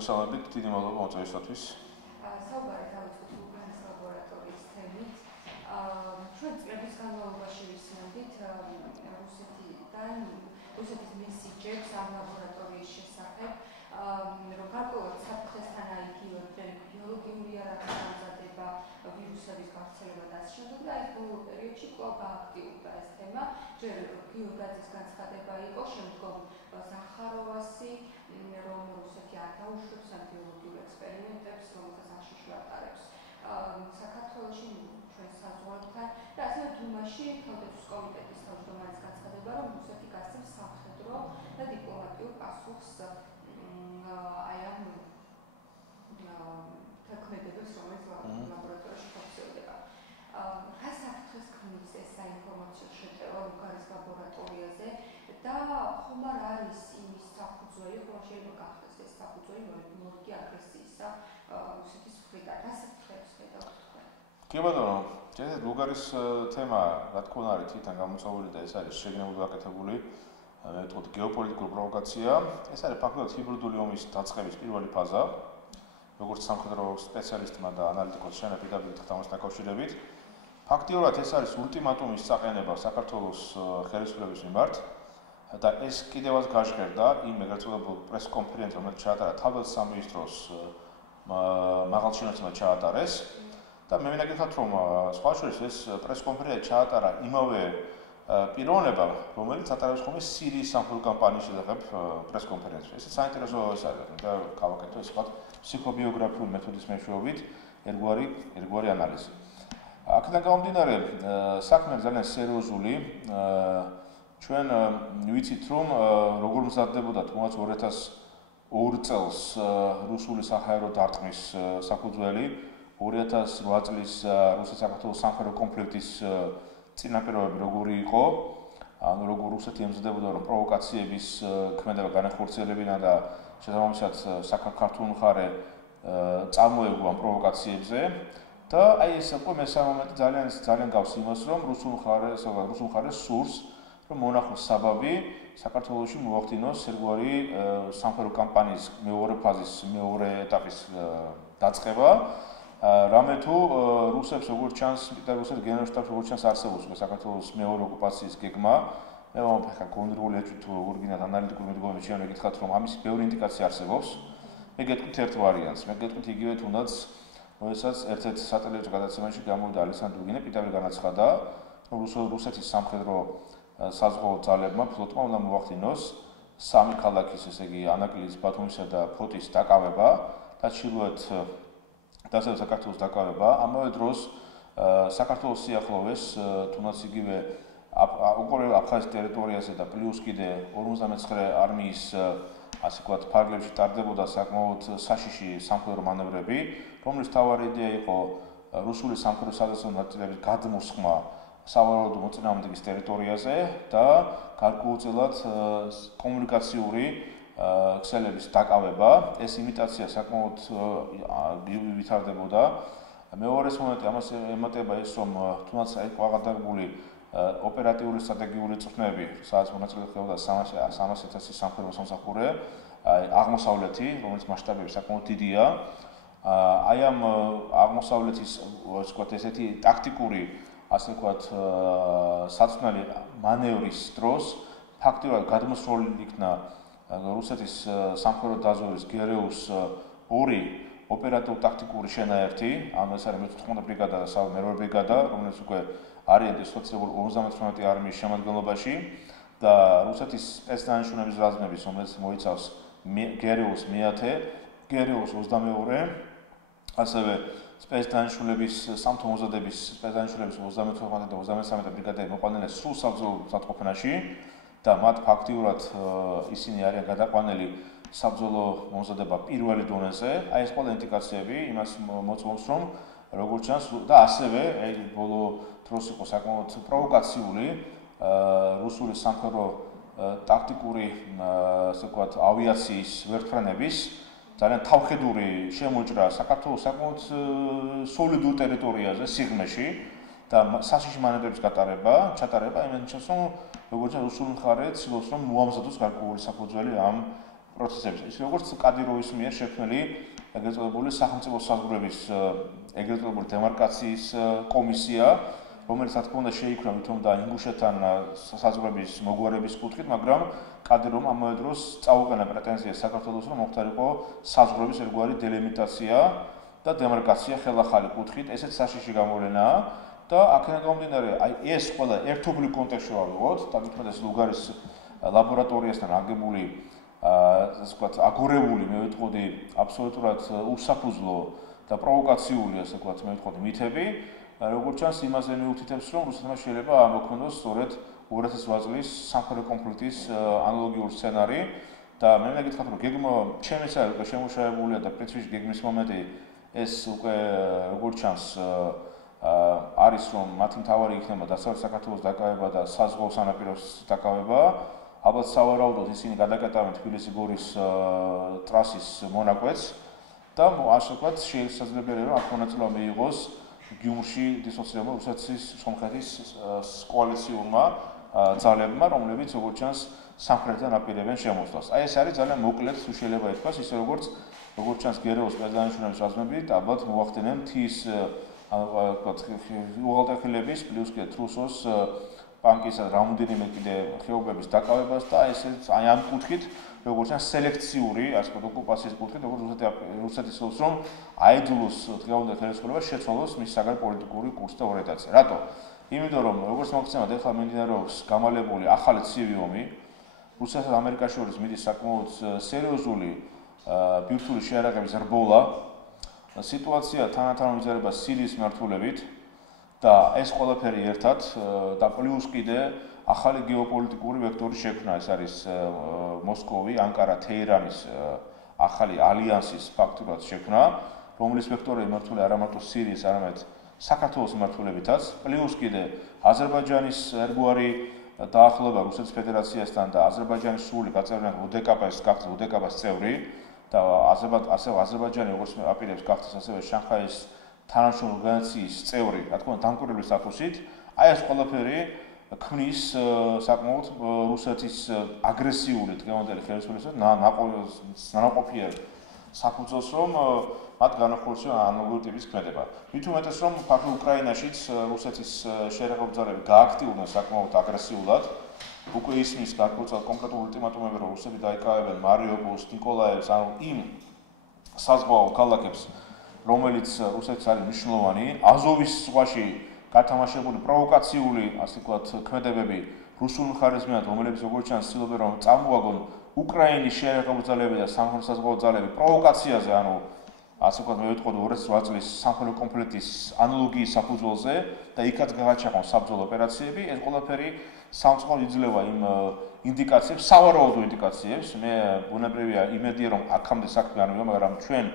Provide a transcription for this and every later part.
მოგესალმებით, დიდი მადლობა მოწვევისათვის. საუბარი დავიწყოთ ვულკანის ლაბორატორიის თემით. ჩვენ წლების განმავლობაში ვიცნობთ რუსეთის მესიჯებს ამ ლაბორატორიის შესახებ, რომ გარკვეულად საფრთხესთან აიგივებდნენ ბიოლოგიური არამხოლმზადება, ვირუსების გავრცელება და ასე შემდეგ და ეს ბოლო პერიოდში კვლავ გააქტიურდა ეს თემა. ჯერ გიორგაძის განცხადება იყო, შემდგომ ზახაროვასი, რომ რუსეთი არ დაუშვებს ამ ბიოლოგიურ ექსპერიმენტებს, რომელსაც აშშ ატარებს საქართველოში ჩვენ საზღვართან და ასევე დუმაში თავდაცვის კომიტეტის თავმჯდომარის განცხადება, რომ რუსეთი გასცემს სამხედრო და დიპლომატიურ პასუხს აი ამ თქმედებებს, რომელიც ლაბორატორიაში ხორციელდება. რა საფრთხეს ქმნის ეს საინფორმაციო შეტევა ვულკანის ლაბორატორიაზე და ხომ არ არის იმის საფუძველი, ხომ შეიძლება გახდეს ეს საფუძველი მორგი აგრესიისა რუსეთის მხრიდან? რა საფრთხეებს ხედავთ თქვენ? კი ბატონო, ეს ვულკანის თემა, რა თქმა უნდა, არის თვითონ გამოწვეული და ეს არის შეგნებული გაკეთებული, მე ვთქვი, გეოპოლიტიკური პროვოკაცია. ეს არის ფაქტობრივად ჰიბრიდული ომის დაწყების პირველი ფაზა, როგორც სამხედრო სპეციალისტმა და ანალიტიკოსმა შენაპირდაპირ თამაშს დაკავშირებით. ფაქტიურად ეს არის ულტიმატუმის წაყენება საქართველოს ხელისუფლების მიმართ და ეს კიდევაც გაჟღერდა იმ ეგრეთ წოდებულ პრეს-კონფერენციაზე, რომელიც ჩაატარა თავდაცვის სამინისტროს მაღალჩინოსმა ჩაატარეს და მე მინაგებთ რომ სხვა შორის ეს პრეს-კონფერენცია ჩაატარა იმავე პიროვნებამ, რომელიც ატარებს ხოლმე სირიის სამხედრო კამპანიის შესახებ პრეს-კონფერენციაში. ეს საინტერესო ის არის და გავაკეთო ეს ვთქვათ ფსიქობიოგრაფიული მეთოდის მეშვეობით ერთგვარი ანალიზი. აქედან გამომდინარე, საქმე ძალიან სერიოზული. ჩვენ ვიცით რომ როგორ მზადდებოდა თუნდაც 2002 წელს რუსული საჰაერო დარტყმის საფუძველი, 2008 წლის რუსეთ-საქართველოს სამხედრო კონფლიქტის წინაპირობები როგორი იყო, ანუ როგორ რუსეთი ემზადებოდა რომ პროვოკაციების ქმედება განახორციელებინა და შესაბამისად საქართველოს მხარე წამოეგო ამ პროვოკაციებზე. და აი ეს უკვე მესამე მომენტი ძალიან გავს იმას, რომ რუსულ მხარეს სურს, რომ მონახოს საბაბი საქართველოში მოახდინოს ერთგვარი სამხედრო კამპანიის მეორე ფაზის მეორე ეტაპის დაწყება. რამე თუ რუსებს როგორც ჩანს, პეტერბურგის გენერალ-შტაბს როგორც ჩანს არსებობს საქართველოს მეორე ოკუპაციის გეგმა. მე ვამბობ, კონტროლი ეჭვი თუ როგორ გინდათ ანალიტიკური მიდგომები ჩვენ მეკითხათ, რომ ამის ბევრი ინდიკაცია არსებობს. მე გეტყვით ერთ ვარიანტს, მე გეტყვით იგივე თუნდაც როდესაც ერთ-ერთ სატელევიზიო გადაცემაში გამოვიდა ალექსანდრე დუგინე, პირდაპირ განაცხადა, რომ რუსეთის სამხედრო საზღვაო ძალებმა ფლოტმა უნდა მოახდინოს სამი ქალაქის, ესე იგი ანაკლიის, ბათუმისა და ფოტის დაკავება და ჩრდილოეთ დასავლეთ საქართველოს დაკავება. ამავე დროს საქართველოს სიახლოვეს, თუნდაც იგივე აფხაზეთის ტერიტორიაზე და პლუს კიდე 59 არმიის ასე ვთქვათ, ფარგლებში ტარდებოდა საკმაოდ საშიში სამხედრო მანევრები, რომლის მთავარი იდეა იყო რუსული სამხედრო სადაზვერვო ნაწილების გადმოსხმა სავარაუდო მოწინააღმდეგის ტერიტორიაზე და გარკვეულწილად კომუნიკაციური ქსელების დაკავება. ეს იმიტაცია საკმაოდ ვითარდებოდა. მეორე მომენტი ამას ემატება ის, რომ თუნდაც იყო აღადგებული ოპერატიული სტრატეგიული წვრთნები, სადაც მონაწილეობდა 300,000 სამხედრო სამსახურე, აღმოსავლეთი, რომელიც მასშტაბები საკმაოდ დიდია. აი ამ აღმოსავლეთის, ასე ვთქვათ, ესეთი ტაქტიკური, ასე ვთქვათ, საწვრთნელი მანევრის დროს ფაქტიურად გადმოსროლილი იქნა რუსეთის სამხედრო დაზვერვის გერეუს 2 ოპერატიულ-ტაქტიკური შენაერთი, ანუ ეს არის მე-14 ბრიგადა და მე-8 ბრიგადა, რომელიც უკვე არიან დისლოცირებული 59 არმიის შემადგენლობაში და რუსეთის სპეცდანიშნულების რაზმების, რომელიც მოიცავს გერეუს 9, გერეუს 22, ასევე სპეცდანიშნულების სამთო მომზადების სპეცდანიშნულების 34 და 33 ბრიგადები მოყვანილია სრულ საბრძოლო მზადყოფნაში და მათ ფაქტიურად ისინი არიან გადაყვანილი საბრძოლო მომზადება პირველი დონეზე. აი ეს ყველა ინდიკაციები იმას მოწმობს, რომ როგორც ჩანს და ასევე აი ბოლო დროს იყო საკმაოდ პროვოკაციული რუსული სამხედრო ტაქტიკური ასე ვთქვათ ავიაციის ვერტმფრენების ძალიან თავხედური შემოჭრა საქართველოს საკმაოდ სოლიდურ ტერიტორიაზე სიღრმეში და საშიში მანევრების ჩატარება იმენჩას, რომ როგორც რუსული მხარე ცდილობს, რომ მოამზადოს გარკვეული საფუძველი ამ პროცესების. ის როგორც კადიროვის მიერ შექმნილი ეგრეთ წოდებული სახელმწიფო საზღვრების ეგრეთ წოდებული დემარკაციის კომისია, რომელიც რა თქმა უნდა შეიქმნა თვითონ და ინგუშეთთან საზღვრების მოგვარების კუთხით, მაგრამ კადირომ ამავე დროს წაუყენა პრეტენზიას საქართველოს, რომ მოხდარიყო საზღვრების ერთგვარი დელიმიტაცია და დემარკაცია ხელახალი კუთხით, ესეც საშიში გამოვლენაა და აქედან გამომდინარე, აი ეს ყველა ერთობლივ კონტექსტში ვავიღოთ, დამითმეტეს ლუგარის ლაბორატორიასთან აგებული ასე ვთქვათ, აგორებული, მე ვიტყოდი, აბსოლუტურად უსაფუძვლო და პროვოკაციული, ასე ვთქვათ, მე ვიტყოდი, მითები, როგორც ჩანს, იმაზე მიუთითებს, რომ რუსეთმა შეიძლება ამოქმედოს სწორედ 2008 წლის სამხედრო კონფლიქტის ანალოგიური სცენარი და მე მინდა გითხრათ, რომ გეგმა ჩემის უკვე შემუშავებულია და პრინციპში გეგმის მომენტი ეს უკვე როგორც ჩანს არის, რომ მათი მთავარი იქნება დასავლეთ საქართველოს დაკავება და საზღვაო სანაპიროს დაკავება. ალბათ სავარაუდოდ ისინი გადაკეტავენ თბილისი-გორის ტრასის მონაკვეთს და ასე ვთქვათ, შესაძლებელია, რომ აქ მონაწილეობა მიიღოს გიუმრში დისოცირებულ რუსეთის სომხეთის კოალიციურმა ძალებმა, რომლებიც როგორც ჩანს სამხრეთიდან აპირებენ შემოსვლას. აი ეს არის ძალიან მოკლედ თუ შეიძლება ითქვას, ისე როგორც ჩანს გერეოს პერდანიშვილის რაზმები ალბათ მოახდენენ მთის უღელტეხილების პლუს კიდე თრუსოს პანკისა და რამოდენიმე კიდე ხეობების დაკავებას და ესეც აი ამ კუთხით როგორც ჩანს სელექციური ასე ვთქვათ ოკუპაციის კუთხით როგორც რუსეთის ხელს რომ აიძულოს დღევანდელ ხელისუფლებას შეცვალოს მის საგარეპოლიტიკური კურსი და ორიენტაცია. რატო? იმიტომ რომ როგორც მოგხსენებათ, ახლა მიმდინარეობს გამალებული ახალი ცივი ომი. რუსეთსა და ამერიკას შორის მიდის საკმაოდ სერიოზული ბირთვული შეარაღების რბოლა. სიტუაცია თანათან ვიზარება სირიის მართულებით და ეს ყველაფერი ერთად და პლუს კიდე ახალი გეოპოლიტიკური ვექტორი შექმნა, ეს არის მოსკოვი, ანკარა, თეირანის ახალი ალიანსის ფაქტურად შექმნა, რომლის ვექტორი მართული არა მარტო სირიის, არამედ საქართველოს მართულებითაც, პლუს კიდე აზერბაიჯანის ერთგვარი დაახლოება რუსეთის ფედერაციასთან და აზერბაიჯანის სრული გაწევრიანება უდკპ-ს გახდეს უდკპ-ს წევრი და აზერბაიჯანი როგორც აპირებს გახდეს ასევე შანხაის თანამშრომლობის ორგანიზაციის წევრი, რა თქმა უნდა, დამკვირვებლის სტატუსით, აი ეს ყველაფერი ქმნის საკმაოდ რუსეთის აგრესიული დღევანდელი ხელისუფლების ნაყოფიერ საფუძველს, რომ მათ განახორციელონ ანალოგიური ტიპის ქმედება. მით უმეტეს, რომ ფაქტობრივად უკრაინაშიც რუსეთის შეერაღებული ძალები გააქტიურდნენ საკმაოდ აგრესიულად. უკვე ისმის გარკვეულ კონკრეტულ ულტიმატუმები, რომ რუსები დაიკავებენ მარიუპოლს, ნიკოლაევს, ანუ იმ საზღვაო ქალაქებს, რომელიც რუსეთის არის მნიშვნელოვანი, აზოვის ზღვაში გათამაშებული პროვოკაციული, ასე ვთქვათ, ქმედებები რუსულ მხარეს მიერ, რომლებიც როგორც ჩანს ცდილობენ რომ წამოაგონ უკრაინის შეერაღებული ძალები და სამხედრო საზღვაო ძალები პროვოკაციაზე, ანუ ასე ვთქვათ, მე ვიტყოდი 2008 წლის სამხედრო კონფლიქტის ანალოგიის საფუძველზე და იქაც გაგაჩაღონ საბრძოლო ოპერაციები, ეს ყველაფერი სამწუხაროდ იძლევა იმ ინდიკაციებს, სავარაუდო ინდიკაციებს. მე ბუნებრივია იმედია, რომ აქამდე საქმე არ მივიდა, მაგრამ ჩვენ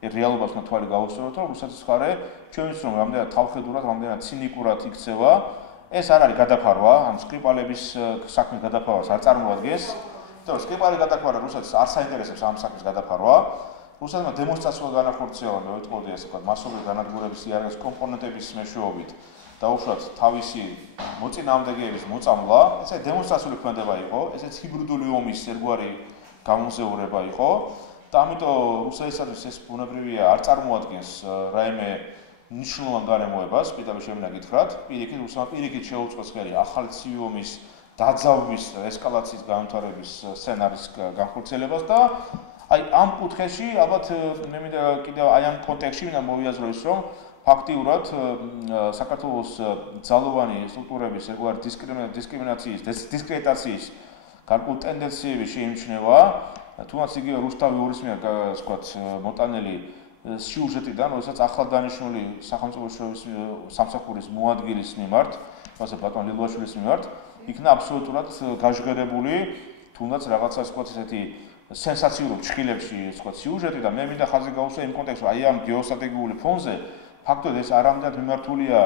რეალობას უნდა თვალი გავუსწოროთ, რომ რუსეთის მხარე ჩვენთვის რომ რამდენად თავხედურად, რამდენად ცინიკურად იქცევა, ეს არ არის გადაფარვა, ან სკრიპალების საქმის გადაფარვას არ წარმოადგენს. და სკრიპალი გადაფარვა რუსეთს არ საინტერესებს ამ საქმის გადაფარვა. რუსეთმა დემონსტრაციულად განახორციელა, მე ვიტყოდი ასე ვთქვათ, მასობრივი განადგურების იარაღის კომპონენტების მეშვეობით და უშუალოდ თავისი მოწინააღმდეგეების მოწამვლა, ესე დემონსტრაციული ქმედება იყო, ესეც ჰიბრიდული ომის ერთგვარი გამოზეურება იყო. და ამიტომ რუსეთისათვის ეს ბუნებრივია არ წარმოადგენს რაიმე მნიშვნელოვან გარემოებას, პირდაპირ შემიძლია გითხრათ, პირიქით რუსეთმა პირიქით შეუწყოს ხელი ახალი ცივი ომის დაძაბვის, ესკალაციის განვითარების სცენარის განხორციელებას და აი ამ კუთხეში ალბათ მე მინდა კიდევ აი ამ კონტექსტში მინდა მოვიაზრო ის, რომ ფაქტიურად საქართველოს ძალოვანი სტრუქტურების ერთგვარი დისკრიმინაციის, დისკრედიტაციის გარკვეული ტენდენციები შეიმჩნევა. თუნდაც იგივე რუსთავი ორის მიერ ვთქვათ მოტანილი სიუჟეტიდან, როდესაც ახლად დანიშნული სახელმწიფო სამსახურის მოადგილის მიმართ, ასე ბატონ ლილვაშვილის მიმართ, იქნა აბსოლუტურად გაჟღერებული, თუნდაც რაღაცა ვთქვათ ესეთი სენსაციური ჩხილებში ვთქვათ სიუჟეტი და მე მინდა ხაზი გავუსვა იმ კონტექსტში, აი ამ გეოსტრატეგიული ფონზე ფაქტობრივად ეს არამდენად მიმართულია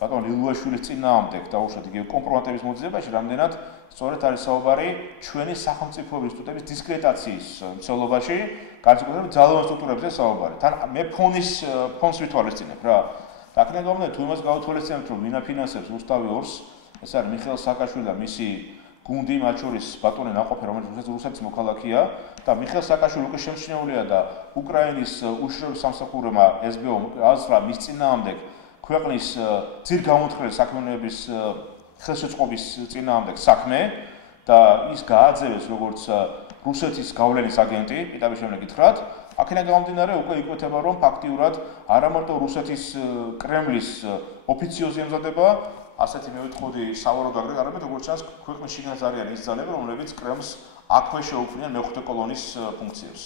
ბატონ ლილვაშვილის წინააღმდეგ და უშუალოდ იგივე კომპრომატების მოძიებაში, რამდენად სწორედ არის საუბარი ჩვენი სახელმწიფოების ინსტიტუტების დისკრედიტაციის მცველობაში, განსაკუთრებით ძალოვან სტრუქტურებზე საუბარი. თან მე ფონს ვითვალისწინებ რა. აქედან გამომდინარე, თუ იმას გავუთვალისწინებთ, რომ ვინ აფინანსებს რუსთავი ორს, ეს არის მიხეილ სააკაშვილი და მისი გუნდი, მათ შორის ბატონი ნაყოფი, რომელიც რუსეთის მოქალაქეა და მიხეილ სააკაშვილი უკვე შემჩნეულია და უკრაინის უშიშროების სამსახურმა SBO აღსრა მის წინააღმდეგ ქვეყნის ძირგამოწყრელი საქმიანობის ხელშეწყობის წინააღმდეგ საქმე და ის გააძევეს როგორც რუსეთის გავლენის აგენტი, პირდაპირ შემდეგ გითხრათ, აქედან გამომდინარე უკვე იკვეთება, რომ ფაქტიურად არა მარტო რუსეთის კრემლის ოფიციოზი ემზადება, ასეთი მევიტყოდი სავარაუდო აგრეგატები, არამედ როგორც ჩანს, ქვეყნის შიგნით არიან ის ძალები, რომლებიც კრემლს აქვე შეუქმნიან მეხუთე კოლონის ფუნქციებს.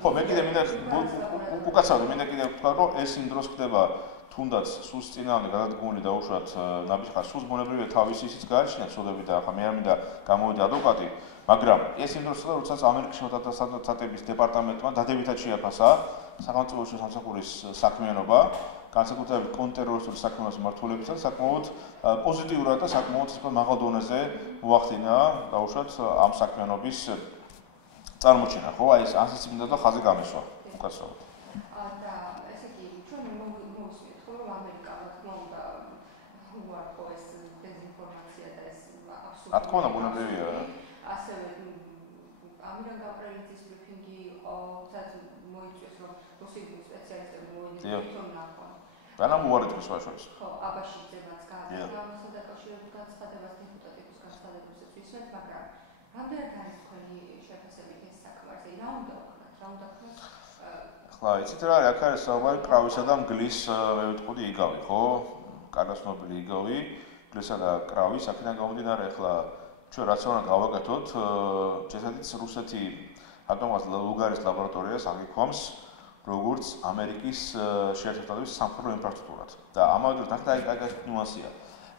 ხო, მე კიდე მინდა უკაცრავად მინდა კიდე ვთქვა, რომ ეს იმ დროს ხდება თუნდაც სუს წინააღმდეგ გადადგმული და უშუალოდ ნაბიჯხარ სუს ბუნებრივია თავისი ისიც გააჩნია ცოდები და ახლა მე არ მინდა გამოვიდა ადვოკატი, მაგრამ ეს იმ დროს ხდება, როდესაც ამერიკის შეერთებათა შტატების დეპარტამენტმა დადებითად შეაფასა სახელმწიფო სამსახურის საქმიანობა, განსაკუთრებით კონტრტერორისტული საქმიანობის მმართველებისას საკმაოდ პოზიტიურად და საკმაოდ მაღალ დონეზე მოახდინა დაუშვათ ამ საქმიანობის წარმოჩენა, ხო, აი ეს ასეც მინდა და ხაზი გამესვა, უკაცრავად. და ესე იგი, ჩვენ მოვისმენთ, რომ ამერიკა რა თქმა უნდა უარყო ეს დეზინფორმაცია და ეს აბსოლუტურად. რა თქმა უნდა, ბუნებრივია. ასევე ამირან გაბრიელიძის ბრიფინგი იყო, სადაც მოიწვიეს, რომ რუსეთის სპეციალისტები მოვიდნენ თვითონ ნახონ. რანამ უარეთ შუაშორის. ხო, აბაშიძემაც გააკეთა ამასთან დაკავშირებით განცხადებას, დეპუტატების განცხადებებსაც ვისმენთ, მაგრამ რამდენად არის თქვენი შეფასებით ეს საქმე? რა უნდა ვქნათ? რა უნდა ვქნათ? ხლა, იცით რა არის, აქ არის საუბარი კრავისა და მგლის მევიტყოდი იგავი, ხო? კარგაცნობილი იგავი, მგლისა და კრავის, აქედან გამომდინარე, ხლა ჩვენ რაც უნდა გავაკეთოთ, შესაძლოა რუსეთი ატომის ლუგარის ლაბორატორიას აღიქვამს როგორც ამერიკის შეერთებათა სამხედრო ინფრასტრუქტურად. და ამავდროულად ნახეთ აი ნიუანსია.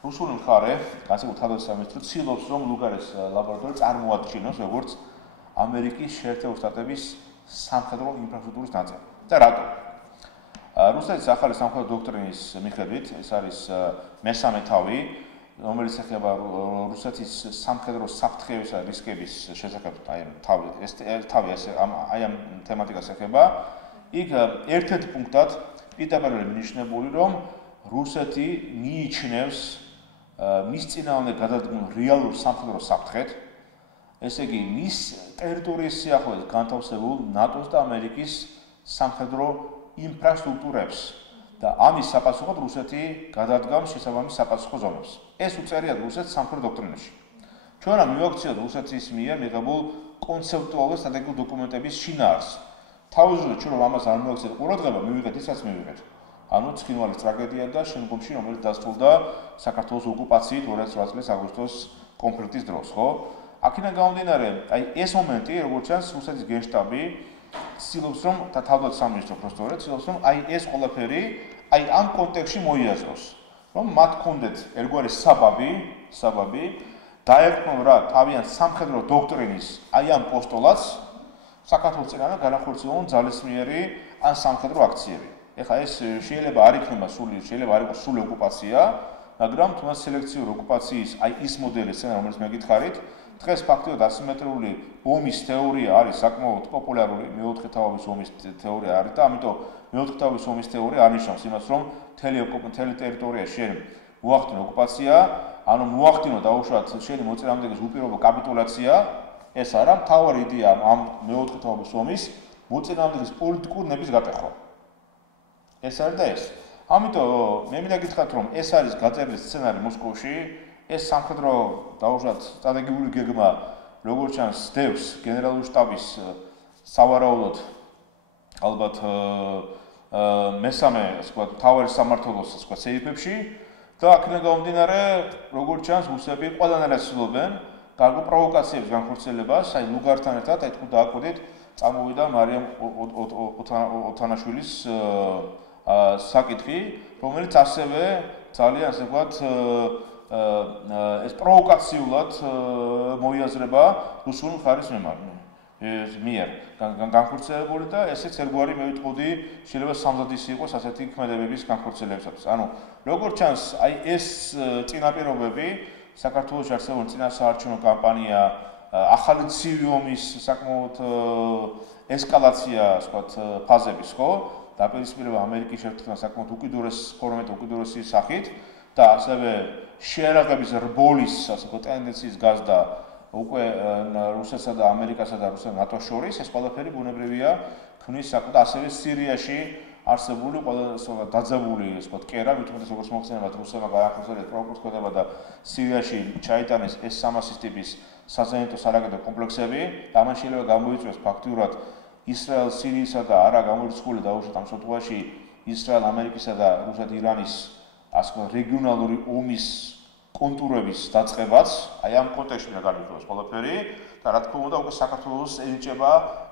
რუსული მხარე, განსაკუთრებით თავდაცვის მინისტრი ცდილობს, რომ ლუგარის ლაბორატორია წარმოადგინოს როგორც ამერიკის შეერთებათა შტატების სამხედრო ინფრასტრუქტურის ნაწილი. და რატო? რუსეთის ახალი სამხედრო დოქტრინის მიხედვით, ეს არის მესამე თავი, რომელიც ეხება რუსეთის სამხედრო საფრთხეებისა და რისკების შესახებ, აი თავი აი ამ თემატიკას ეხება. იქ ერთ-ერთ პუნქტად პირდაპირ მინიშნებული, რომ რუსეთი მიიჩნევს მის წინააღმდეგ გადადგმულ რეალურ სამხედრო საფრთხედ, ესე იგი მის ტერიტორიის სიახლოვეს განთავსებულ ნატოს და ამერიკის სამხედრო ინფრასტრუქტურებს და ამის საპასუხოდ რუსეთი გადადგამს შესაბამის საპასუხო ზონებს. ეს უწერიათ რუსეთს სამხედრო დოქტრინაში. ჩვენ ამ მივაქციოთ რუსეთის მიერ მიღებულ კონცეპტუალურ სტრატეგიულ დოკუმენტების შინაარს. თავისუფლად ჩვენ რომ ამას არ მივაქციოთ ყურადღება, მივიღეთ ისაც მივიღეთ. ანუ ცხინვალის ტრაგედია და შემდგომში რომელიც დასრულდა საქართველოს ოკუპაციით 2008 წლის აგვისტოს კონფლიქტის დროს, ხო? აქედან გამომდინარე, აი ეს მომენტი, როგორც ჩანს, რუსეთის გენშტაბი ცდილობს რომ და თავდაცვის სამინისტრო პროსტორე ცდილობს რომ აი ეს ყველაფერი აი ამ კონტექსტში მოიაზროს, რომ მათ კონდეთ ერთგვარი საბაბი დაერქმონ რა თავიანთ სამხედრო დოქტრინის აი ამ პოსტოლატს საქართველოს წინააღმდეგ განახორციელონ ძალისმიერი ან სამხედრო აქციები. ეხლა ეს შეიძლება არ იქნება შეიძლება არ იყოს სრული ოკუპაცია, მაგრამ თუნდაც სელექციური ოკუპაციის აი ის მოდელი სცენა, რომელიც მე გითხარით, დღეს ფაქტობრივად ასიმეტრიული ომის თეორია არის საკმაოდ პოპულარული, მეოთხე თაობის ომის თეორია არის და ამიტომ მეოთხე თაობის ომის თეორია არნიშნავს იმას, რომ მთელი ტერიტორია შენ მოახდინო ოკუპაცია, ანუ მოახდინო დაუშვათ შენი მოწინააღმდეგის უპირობო კაპიტულაცია, ეს არა მთავარი იდეა ამ მეოთხე თაობის ომის მოწინააღმდეგის პოლიტიკური ნების გატეხვა. ეს არის და ეს. ამიტომ მე მინდა გითხრათ, რომ ეს არის გაწერილი სცენარი მოსკოვში, ეს სამხედრო დაუშვათ სტრატეგიული გეგმა, როგორც ჩანს, დევს გენერალური შტაბის სავარაუდოდ ალბათ მესამე, ასე ვთქვათ, მთავარი სამმართველოს, ასე ვთქვათ, სეიფებში და აქედან გამომდინარე, როგორც ჩანს, რუსები ყველანაირად ცდილობენ გარკვეულ პროვოკაციებს განხორციელებას, აი ლუგართან ერთად, აი თუ დააკვირდით, წამოვიდა მარიამ ოთანაშვილის საკითხი, რომელიც ასევე ძალიან, ასე ვთქვათ, ეს პროვოკაციულად მოიაზრება რუსული მხარის მიმართ. მიერ განხორციელებული და ესეც ერთგვარი მე ვიტყოდი შეიძლება სამზადისი იყოს ასეთი ქმედებების განხორციელებისათვის. ანუ როგორც ჩანს, აი ეს წინაპირობები საქართველოს არსებულ წინასაარჩევნო კამპანია ახალი ცივი ომის საკმაოდ ესკალაცია, ვთქვათ, ფაზების, ხო? დაპირისპირება ამერიკის შეერთებულთან საკმაოდ უკიდურეს ფორმით, უკიდურესი სახით და ასევე შეერაღების რბოლის, ასე ვთქვათ, ტენდენციის გაზრდა უკვე რუსეთსა და ამერიკასა და ნატოს შორის ეს ყველაფერი ბუნებრივია ქმნის საკუთარ ასევე სირიაში არსებული ყველა დაძაბული ასე ვთქვათ კერა მithumetes როგორც მოხსენებათ რუსებმა გაახორციელეს პროპორციონება და სირიაში ჩაიტანეს S-300 ტიპის საზენიტო სარაკეტო კომპლექსები და ამან შეიძლება გამოიწვიოს ფაქტიურად ისრაელ-სირიისა და არა გამორიცხული დაუშვათ ამ შემთხვევაში ისრაელ-ამერიკისა და რუსეთ-ირანის ასე ვთქვათ რეგიონალური ომის კონტურების დაწყებაც, აი ამ კონტექსტში უნდა განიხილოს ყველაფერი და რა თქმა უნდა უკვე საქართველოს ენიჭება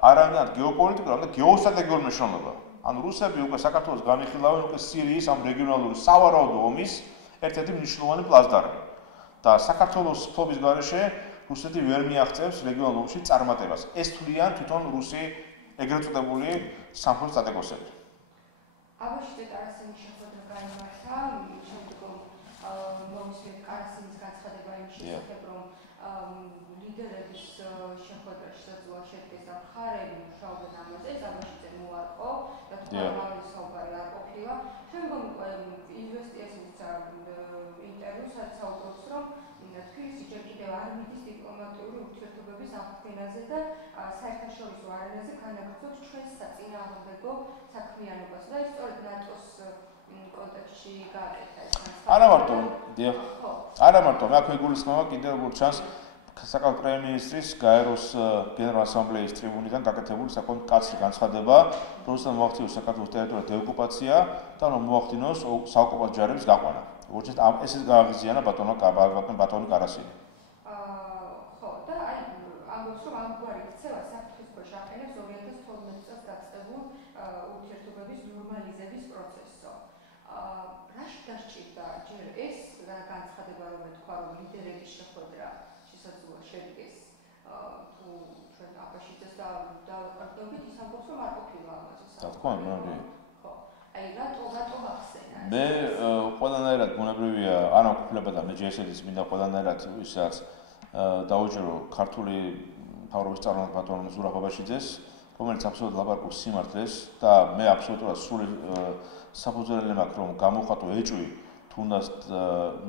არამედ გეოპოლიტიკურ, არამედ გეოსტრატეგიულ მნიშვნელობა. ანუ რუსები უკვე საქართველოს განიხილავენ უკვე სირიის ამ რეგიონალური სავარაუდო ომის ერთ-ერთი მნიშვნელოვანი პლაცდარმი. და საქართველოს ფლობის გარეშე რუსეთი ვერ მიაღწევს რეგიონულ ომში წარმატებას. ეს თვლიან თვითონ რუსი ეგრეთ წოდებული სამხედრო სტრატეგოსები. აბაშიძე კარასინის შეხვედრა გაიმართა, შემდგომ მოვისმენთ კარასინის განცხადება იმ შესახებ, რომ ლიდერების შეხვედრაში სადღაც შედგეს და მხარეები მუშაობენ ამაზე, აბაშიძე მოარყო და თვალყავის საუბარი არ ყოფილა. შემდგომ ინვესტიციების ინტერვიუს საუბრობს, რომ თბილისი ჯერ კიდევ არ მიდის დიპლომატიური ურთიერთობების აღდგენაზე და საერთაშორისო არენაზე განაგრძობს ჩვენს საწინააღმდეგო საქმიანობას და ის სწორედ ნატოს კონტექსტში გააკეთა ეს განცხადება. არა მარტო, მე აქვე გულისხმობა კიდევ როგორც ჩანს საკუთარ პრემიერ-მინისტრის გაეროს გენერალ ასამბლეის ტრიბუნიდან გაკეთებული საკუთარ კაცრი განცხადება, რომელსაც მოახდინოს საქართველოს ტერიტორიაზე დეოკუპაცია და რომ მოახდინოს საოკუპაციო ჯარების გაყვანა. როგორც ესეც გააღიზიანა ბატონი კარასინი. ხო, და აი ამბობს, რომ ამგვარი ქცევა საფრთხის ქვეშ აყენებს 2012 წელს დაწყებულ ურთიერთობების ნორმალიზების პროცესსო. რაში დასჭირდა ჯერ ეს განცხადება, რომ ეთქვა, რომ ლიდერების შეხვედრა შესაძლოა შედგეს თუ ჩვენ აბაშიძეს დავაყრდნობით, ის ამბობს, რომ არ ყოფილა ამაზე საუბარი. რა თქმა უნდა, ხო. აი რატო ახსენა? მე ყველანაირად ბუნებრივია, არ ამყოფილება და მე ჯერ-ერთი მინდა ყველანაირად ისაც დაუჯერო ქართული მთავრობის წარმომადგენელ ბატონ ზურაბ აბაშიძეს, რომელიც აბსოლუტურად ლაპარაკობს სიმართლეს და მე აბსოლუტურად სრული საფუძველი მაქვს, რომ გამოხატო ეჭვი თუნდაც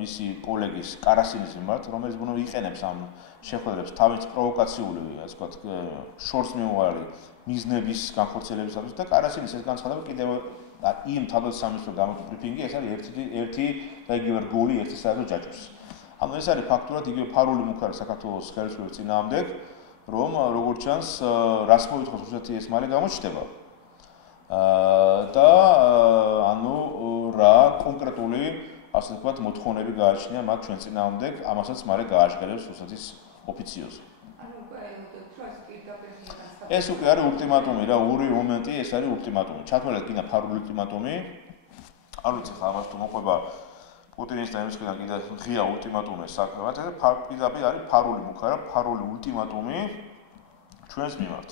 მისი კოლეგის კარასინის მიმართ, რომელიც ბუნებრივია იყენებს ამ შეხვედრებს თავის პროვოკაციული, ასე ვთქვათ, შორს მიმავალი მიზნების განხორციელებისათვის და კარასინის ეს განცხადება კიდევ იმ თავდაცვის გამოკვლევის ბრიფინგი ეს არის ერთი და იგივე რგოლი ერთი საერთო ჯაჭვს. ანუ ეს არის ფაქტურად იგივე ფარული მუქარი საქართველოს ხელისუფლების წინააღმდეგ, რომ როგორც ჩანს, რას მოითხოვს რუსეთი ეს მალე გამოჩნდება. და ანუ რა კონკრეტული ასე ვთქვათ მოთხოვნები გააჩნია მათ ჩვენ წინააღმდეგ, ამასაც მალე გააჟღერებს რუსეთის ოფიციოზი. ეს უკვე არის ულტიმატუმი რა, ორი მომენტი, ეს არის ულტიმატუმი. ჩათვალეთ კიდე ფარული ულტიმატუმი. არ ვიცი ხა ამას თუ მოყვება პუტინის და იმისგან კიდე ღია ულტიმატუმი საკმაოდ და პირდაპირ არის ფარული მუქარა, ფარული ულტიმატუმი ჩვენს მიმართ.